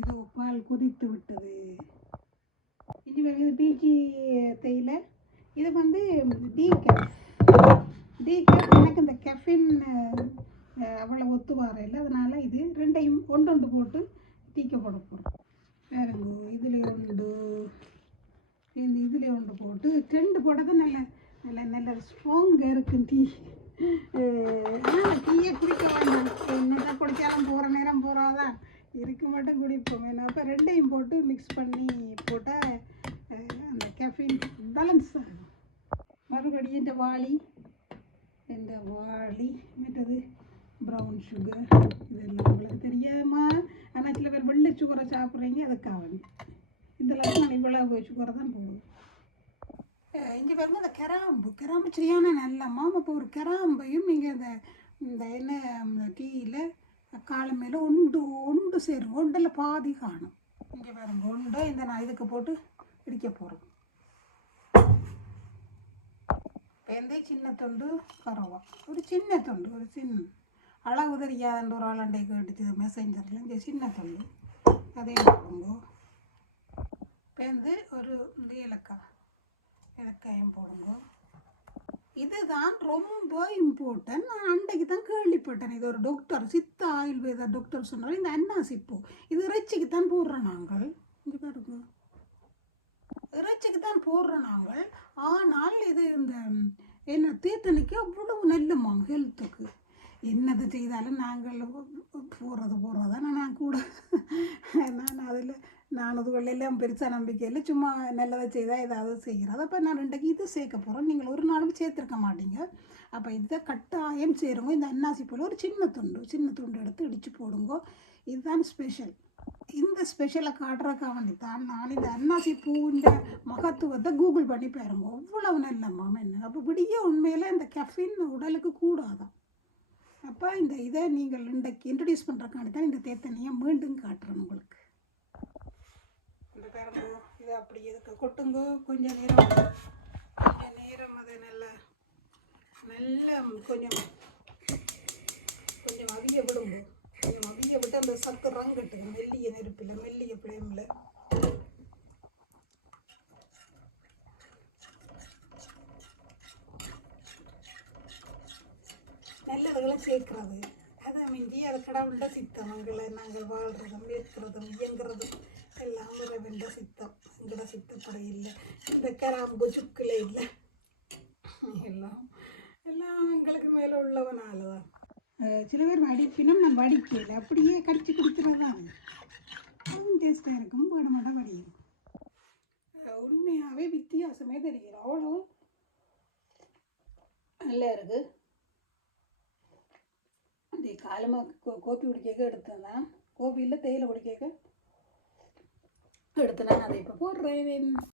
இதோ பால் கொதித்து விட்டது. இஞ்சி வருகிறது பீச்சி தேயிலை? இது வந்து டீக்கப் டீக்கப் எனக்கு இந்த கெஃபின் அவ்வளோ ஒத்து வர இல்லை அதனால் இது ரெண்டையும் ஒன்று ஒன்று போட்டு டீக்க போட போகிறோம் வேறுங்க இதில் உண்டு. இந்த இதில் ஒன்று போட்டு ரெண்டு போட்டது நல்ல நல்ல நல்ல ஸ்ட்ராங்காக இருக்கும் டீ. ஆனால் டீயை குடிக்க வேண்டாம். என்னதான் குடித்தாலும் போகிற நேரம் போகிறாதான் இருக்க மட்டும் குடிப்போம். ஏன்னா அப்போ ரெண்டையும் போட்டு மிக்ஸ் பண்ணி போட்டால் அந்த கெஃபின் பேலன்ஸ் ஆகும் மறுபடியும் இந்த வாளி இந்த வாளி மற்றது ப்ரௌன் சுகர் இதெல்லாம் உங்களுக்கு தெரியாமா ஆனால் சில பேர் வெள்ளை சுகரை சாப்பிட்றீங்க அதுக்காக இதெல்லாம் நான் இவ்வளவு சுகரை தான் போடுவேன். இங்கே பாருங்க அந்த கிராம்பு. கிராம்பு சரியான நல்ல மாமா இப்போ ஒரு கிராம்பையும் நீங்கள் இந்த இந்த என்ன டீயில் காலம் மேலே உண்டு உண்டு சேரும் ஒண்டில் பாதி காணும். இங்கே பாருங்க உண்டை இந்த நான் இதுக்கு போட்டு இடிக்க போகிறோம் வெந்தய சின்ன தொண்டு? கரவா ஒரு சின்ன தொண்டு ஒரு சின்ன அளவு தெரியாத ஒரு ஆளாண்டை கேட்டுச்சு மெசேஞ்சரில் இந்த சின்ன தொண்டு. அதே போடுங்க பேந்து ஒரு இந்த ஏலக்காய் ஏலக்காயும் போடுங்க. இதுதான் ரொம்ப இம்பார்ட்டன்ட் நான் அன்றைக்கு தான் கேள்விப்பட்டேன். இது ஒரு டாக்டர் சித்த ஆயுர்வேத டாக்டர் சொன்னார். இந்த அன்னாசிப்பூ இது இறைச்சிக்கு தான் போடுறோம் நாங்கள். இங்கே பாருங்க. இறைச்சிக்கு தான் போடுறோம் நாங்கள். ஆனால் இது இந்த என்ன தீர்த்தனைக்கு அவ்வளவு நல்லமாம் ஹெல்த்துக்கு என்னது செய்தாலும் நாங்கள் போகிறது போகிறது ஆனால் நான் கூட நான் அதில் நான் பெருசாக நம்பிக்கை இல்லை. சும்மா நல்லதை செய்தால் ஏதாவது செய்கிறது அப்போ நான் ரெண்டுக்கு இது சேர்க்க போகிறோம் நீங்கள் ஒரு நாளும் சேர்த்துருக்க மாட்டீங்க. அப்போ இதை கட்டாயம் சேருங்க. இந்த அன்னாசி போல் ஒரு சின்ன துண்டு சின்ன துண்டு எடுத்து இடித்து போடுங்க. இதுதான் ஸ்பெஷல் இந்த ஸ்பெஷலை காட்டுறக்காக வேண்டி தான் நான் இந்த அன்னாசி பூவிൻ്റെ மகத்துவத்தை கூகுள் பண்ணி பாருங்க. அவ்வளவு நல்ல என்ன. அப்போ விடிய உண்மையில் இந்த கெஃபின் உடலுக்கு கூடாதான் அப்போ இந்த இதை நீங்கள் இன்றைக்கு இன்ட்ரடியூஸ் பண்ணுறக்காண்டி தான் இந்த தேத்தனையை மீண்டும் காட்டுறேன் உங்களுக்கு இந்த பாருங்க இதை அப்படி இதுக்கு கொட்டுங்க கொஞ்சம் நேரம். கொஞ்சம் நேரம் அது நல்ல நல்ல கொஞ்சம் கொஞ்சம் அவிய விடுங்க. கொஞ்சம் அவிய விட்டு அந்த சத்து ரங்கட்டுங்க மெல்லிய நெருப்பில் மெல்லிய ஃப்ளேமில். நல்லதுகளை சேர்க்கிறது. அதை மிஞ்சி அதை கடவுள்கிட்ட சித்தம் எங்களை நாங்கள் வாழ்கிறதும் இருக்கிறதும் இயங்குறதும் எல்லாம் இறைவன்ட சித்தம். எங்களோட சித்தப்படை இல்லை. இந்த கராம்பு சுக்கில் இல்லை. எல்லாம் எல்லாம் எங்களுக்கு மேலே உள்ளவனால தான் சில பேர் வடிப்பினும் நான் வடிக்கல. அப்படியே கடிச்சு குடிக்கிறது தான் அதுவும் டேஸ்ட்டாக இருக்கும். போட மாட்டா வடியும். உண்மையாகவே வித்தியாசமே தெரியல அவ்வளோ நல்லா இருக்குது இந்த காலமாக கோ கோப்பி குடிக்க எடுத்தேன் தான் கோப்பியில் தேயிலை குடிக்க எடுத்து நான் அதை இப்போ போடுறேன்.